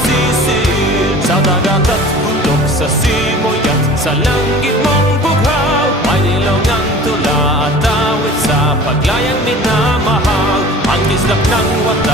masisid. Sa dagat at bundok, sa simoy at sa langit mong bughaw, may nilaw ng tula at awit sa paglayang minamahal. Ang kislap ng wakas